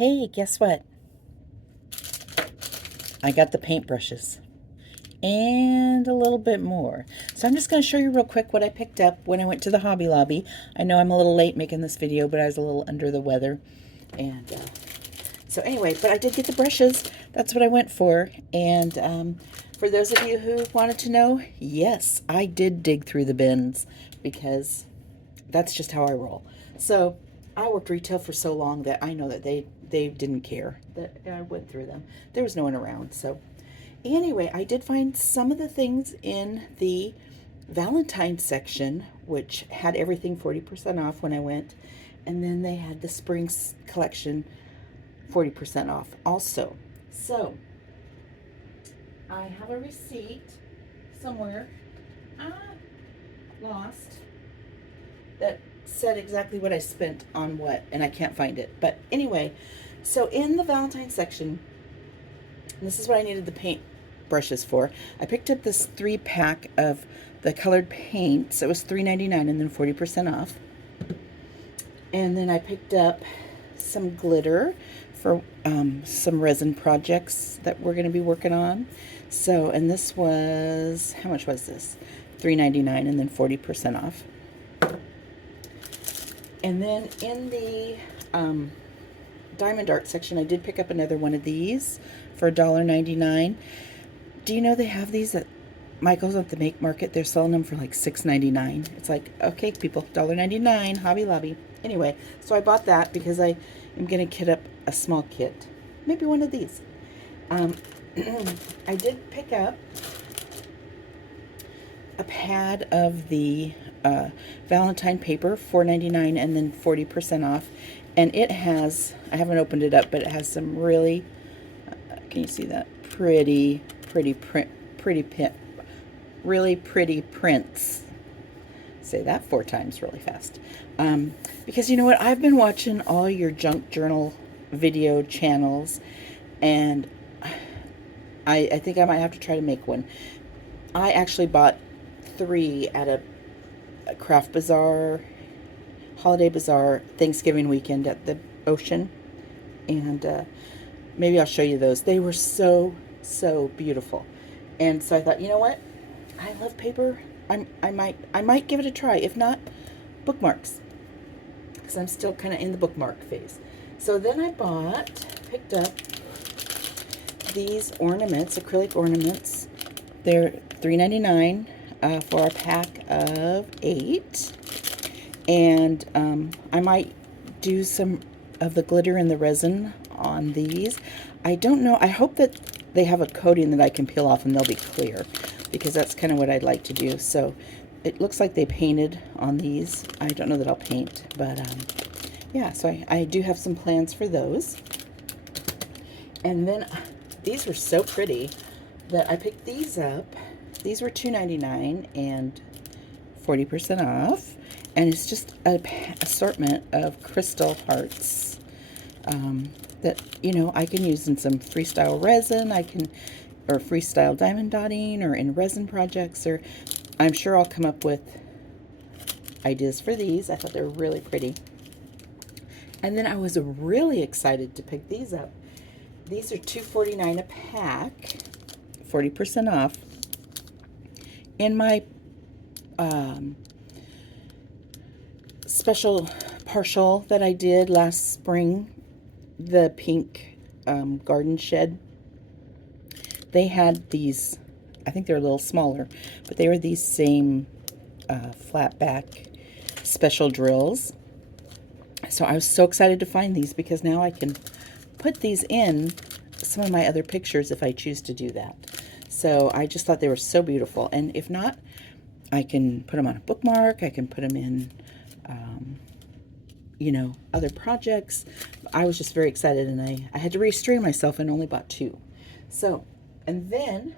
Hey, guess what? I got the paintbrushes and a little bit more. So I'm just going to show you real quick what I picked up when I went to the Hobby Lobby. I know I'm a little late making this video, but I was a little under the weather. And so anyway, but I did get the brushes. That's what I went for. And for those of you who wanted to know, yes, I did dig through the bins because that's just how I roll. So I worked retail for so long that I know that they didn't care that I went through them. There was no one around. So anyway, I did find some of the things in the Valentine's section, which had everything 40% off when I went. And then they had the spring collection 40% off also. So I have a receipt somewhere. Lost. That said exactly what I spent on what, and I can't find it. But anyway, so in the Valentine's section, this is what I needed the paint brushes for. I picked up this 3-pack of the colored paints. It was $3.99 and then 40% off. And then I picked up some glitter for some resin projects that we're going to be working on. So, and this was, how much was this? $3.99 and then 40% off. And then in the Diamond Art section, I did pick up another one of these for $1.99. Do you know they have these at Michael's at the Make Market? They're selling them for like $6.99. It's like, okay, people, $1.99, Hobby Lobby. Anyway, so I bought that because I am going to kit up a small kit. Maybe one of these. I did pick up a pad of the Valentine paper, $4.99 and then 40% off. And it has, I haven't opened it up, but it has some really, can you see that? Pretty prints. Say that 4 times really fast. Because you know what? I've been watching all your junk journal video channels, and I think I might have to try to make one. I actually bought 3 at a Craft Bazaar, Holiday Bazaar, Thanksgiving weekend at the Ocean. And maybe I'll show you those. They were so beautiful. And so I thought, you know what? I love paper. I might give it a try. If not, bookmarks. Because I'm still kind of in the bookmark phase. So then I picked up these ornaments, acrylic ornaments. They're $3.99 for a pack of 8. And I might do some of the glitter and the resin on these. I don't know. I hope that they have a coating that I can peel off and they'll be clear, because that's kind of what I'd like to do. So it looks like they painted on these. I don't know that I'll paint, but yeah, so I do have some plans for those. And then these were so pretty that I picked these up. These were $2.99 and 40% off. And it's just an assortment of crystal hearts that, you know, I can use in some freestyle resin. Or freestyle diamond dotting, or in resin projects, or I'm sure I'll come up with ideas for these. I thought they were really pretty. And then I was really excited to pick these up. These are $2.49 a pack, 40% off. In my special partial that I did last spring, the pink garden shed, they had these, I think they're a little smaller, but they were these same flat back special drills. So I was so excited to find these, because now I can put these in some of my other pictures if I choose to do that. So I just thought they were so beautiful. And if not, I can put them on a bookmark. I can put them in, you know, other projects. I was just very excited, and I had to restrain myself and only bought 2. So, and then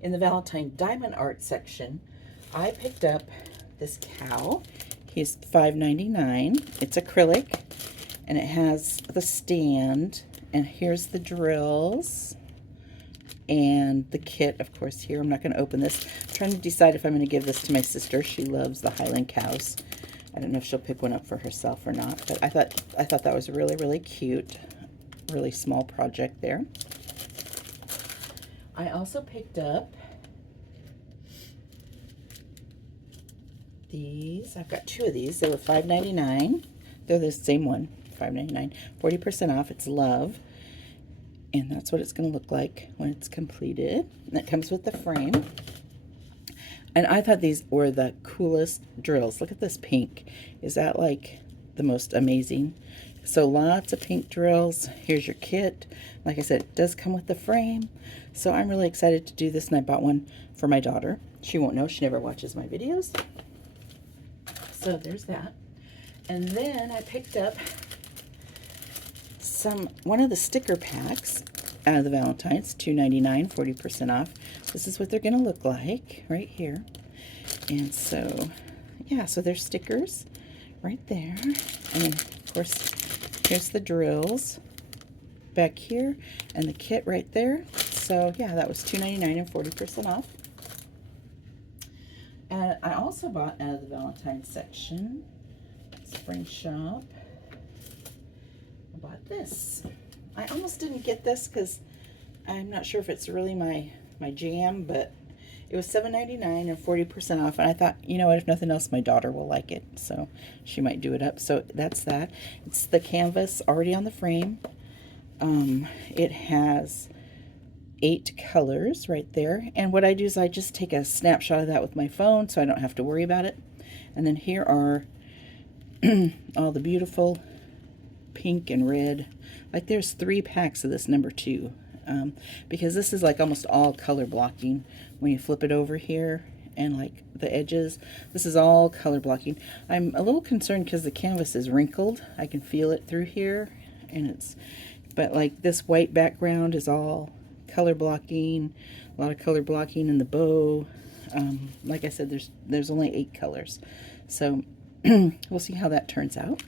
in the Valentine Diamond Art section, I picked up this cow. He's $5.99. It's acrylic, and it has the stand, and here's the drills and the kit, of course, here. I'm not going to open this. I'm trying to decide if I'm going to give this to my sister. She loves the Highland cows. I don't know if she'll pick one up for herself or not, but I thought that was really, really cute. Really small project there. I also picked up these. I've got two of these. They were $5.99. They're the same one, $5.99. 40% off. It's Love. And that's what it's going to look like when it's completed. And it comes with the frame. And I thought these were the coolest drills. Look at this pink. Is that like the most amazing? So lots of pink drills. Here's your kit. Like I said, it does come with the frame. So I'm really excited to do this, and I bought one for my daughter. She won't know. She never watches my videos. So there's that. And then I picked up one of the sticker packs out of the Valentine's, $2.99, 40% off. This is what they're going to look like right here. And so, yeah, so there's stickers right there. And then, of course, here's the drills back here and the kit right there. So, yeah, that was $2.99 and 40% off. And I also bought out of the Valentine's section, Spring Shop. I bought this. I almost didn't get this because I'm not sure if it's really my jam, but it was $7.99 and 40% off, and I thought, you know what, if nothing else, my daughter will like it, so she might do it up. So that's that. It's the canvas already on the frame. It has 8 colors right there, and what I do is I just take a snapshot of that with my phone so I don't have to worry about it. And then here are all the beautiful pink and red. Like there's 3 packs of this number 2, because this is like almost all color blocking. When you flip it over here and like the edges, this is all color blocking. I'm a little concerned because the canvas is wrinkled. I can feel it through here, and but like this white background is all color blocking, a lot of color blocking in the bow. Like I said, there's only 8 colors, so we'll see how that turns out.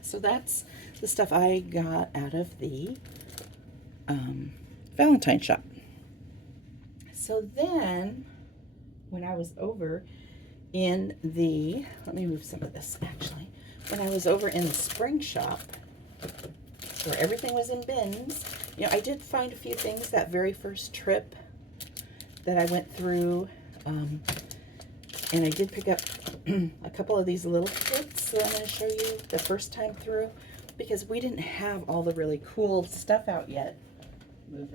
So that's the stuff I got out of the Valentine shop. So then, when I was over in the, let me move some of this actually. When I was over in the Spring Shop, where everything was in bins, you know, I did find a few things that very first trip that I went through, and I did pick up a couple of these little kits that I'm going to show you the first time through, because we didn't have all the really cool stuff out yet. Move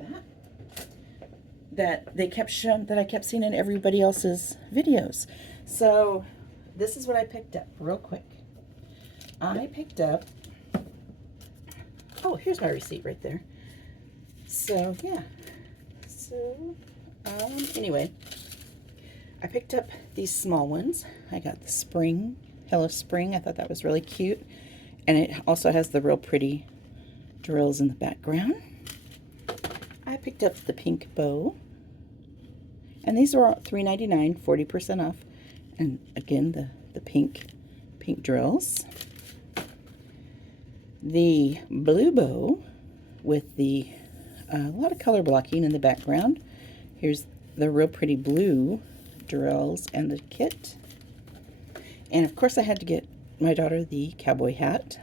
that they kept showing, that I kept seeing in everybody else's videos. So this is what I picked up real quick. I picked up, oh, here's my receipt right there. So yeah, so anyway, I picked up these small ones. I got the Spring, Hello Spring. I thought that was really cute, and it also has the real pretty drills in the background. I picked up the pink bow, and these are $3.99, 40% off, and again the pink drills. The blue bow with the a lot of color blocking in the background. Here's the real pretty blue drills and the kit. And of course I had to get my daughter the cowboy hat.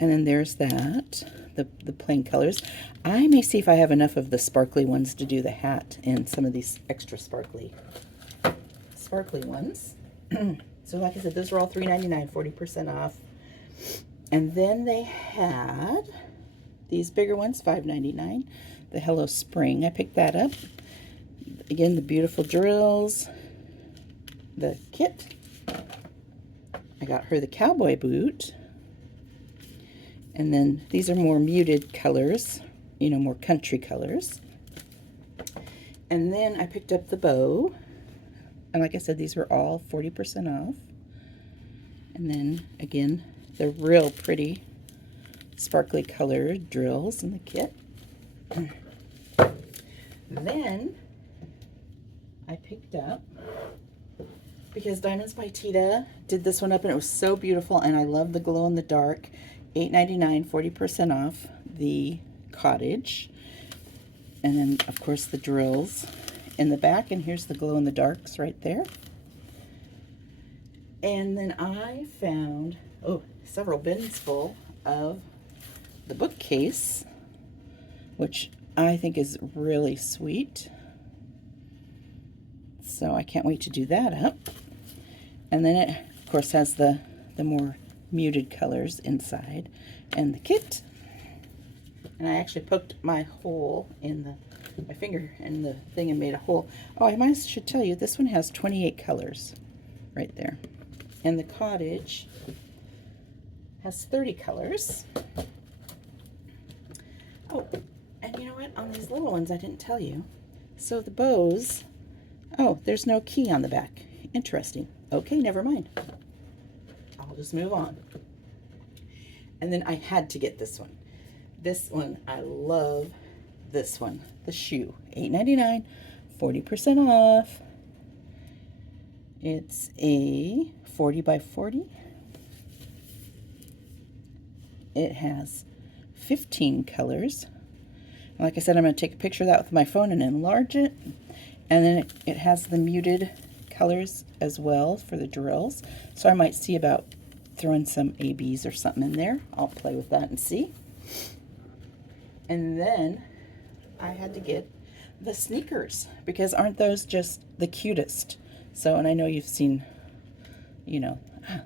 And then there's that, the plain colors. I may see if I have enough of the sparkly ones to do the hat and some of these extra sparkly ones. So like I said, those were all $3.99, 40% off. And then they had these bigger ones, $5.99. The Hello Spring, I picked that up. Again, the beautiful drills, the kit. I got her the cowboy boot. And then these are more muted colors, you know, more country colors. And then I picked up the bow. And like I said, these were all 40% off. And then, again, the real pretty sparkly colored drills in the kit. Then I picked up, because Diamonds by Tita did this one up, and it was so beautiful, and I love the glow in the dark. $8.99, 40% off, the cottage. And then, of course, the drills in the back, and here's the glow in the darks right there. And then I found, oh, several bins full of the bookcase, which I think is really sweet. So I can't wait to do that up. And then it, of course, has the more muted colors inside and the kit. And I actually poked my hole in my finger in the thing and made a hole. Oh, should tell you, this one has 28 colors right there. And the cottage has 30 colors. Oh, and you know what? On these little ones, I didn't tell you. So the bows, oh, there's no key on the back. Interesting. Okay, never mind. I'll just move on. And then I had to get this one. This one, I love this one. The shoe, $8.99, 40% off. It's a 40 by 40. It has 15 colors. Like I said, I'm going to take a picture of that with my phone and enlarge it. And then it has the muted colors as well for the drills. So I might see about throwing some ABs or something in there. I'll play with that and see. And then I had to get the sneakers, because aren't those just the cutest? So, and I know you've seen, you know,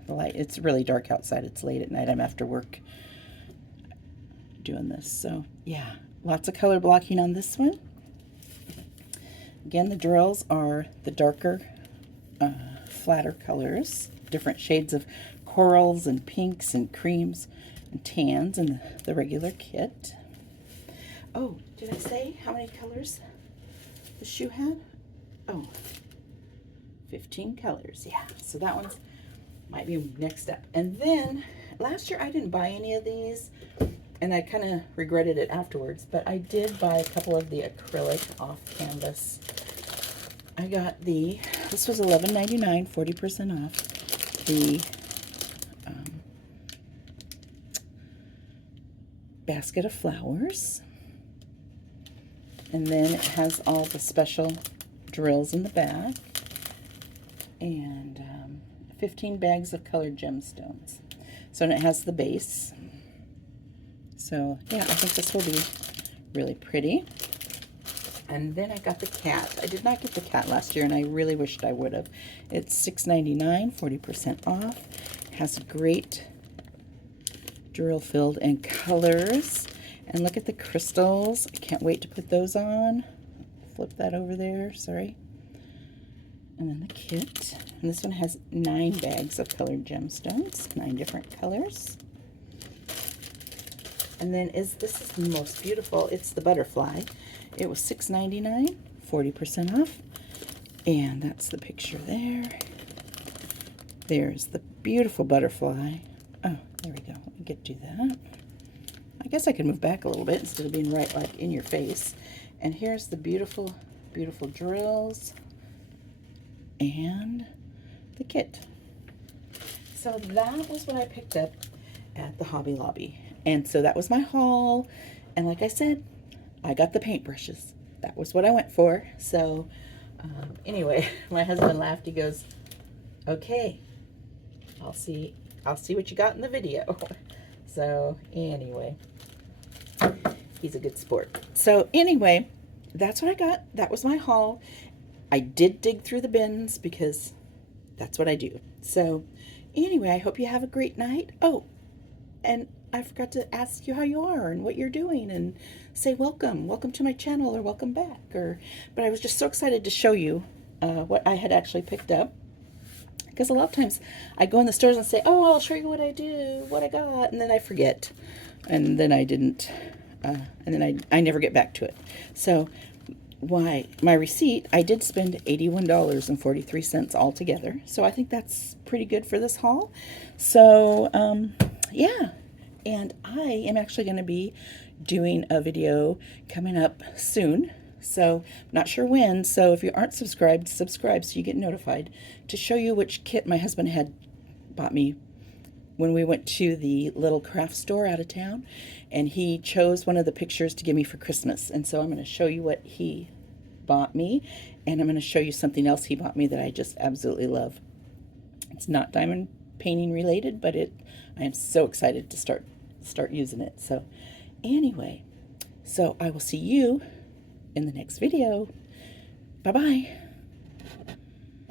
the light. It's really dark outside. It's late at night. I'm after work doing this. So yeah, lots of color blocking on this one. Again, the drills are the darker, flatter colors, different shades of corals and pinks and creams and tans in the regular kit. Oh, did I say how many colors the shoe had? Oh, 15 colors. Yeah, so that one's might be next up. And then last year I didn't buy any of these, and I kind of regretted it afterwards, but I did buy a couple of the acrylic off canvas. I got this was $11.99, 40% off. The basket of flowers. And then it has all the special drills in the back. And 15 bags of colored gemstones. So, and it has the base. So, yeah, I think this will be really pretty. And then I got the cat. I did not get the cat last year, and I really wished I would have. It's $6.99, 40% off. It has great drill filled and colors. And look at the crystals. I can't wait to put those on. Flip that over there, sorry. And then the kit. And this one has 9 bags of colored gemstones, 9 different colors. And then this is the most beautiful. It's the butterfly. It was $6.99, 40% off. And that's the picture there. There's the beautiful butterfly. Oh, there we go. Let me get to that. I guess I could move back a little bit instead of being right like in your face. And here's the beautiful, beautiful drills and the kit. So that was what I picked up at the Hobby Lobby. And so that was my haul. And like I said, I got the paintbrushes. That was what I went for. So anyway, my husband laughed. He goes, okay, I'll see what you got in the video. So anyway, he's a good sport. So anyway, that's what I got. That was my haul. I did dig through the bins because that's what I do. So anyway, I hope you have a great night. Oh, and I forgot to ask you how you are and what you're doing, and say welcome to my channel, or welcome back. But I was just so excited to show you what I had actually picked up. Because a lot of times I go in the stores and say, oh, I'll show you what I do, what I got, and then I forget. And then I didn't, and then I never get back to it. So my receipt, I did spend $81.43 altogether. So I think that's pretty good for this haul. So, yeah. And I am actually going to be doing a video coming up soon. So, not sure when. So, if you aren't subscribed, subscribe so you get notified, to show you which kit my husband had bought me when we went to the little craft store out of town. And he chose one of the pictures to give me for Christmas. And so I'm going to show you what he bought me. And I'm going to show you something else he bought me that I just absolutely love. It's not diamond painting related, but I am so excited to start using it. So anyway, so I will see you in the next video. Bye bye.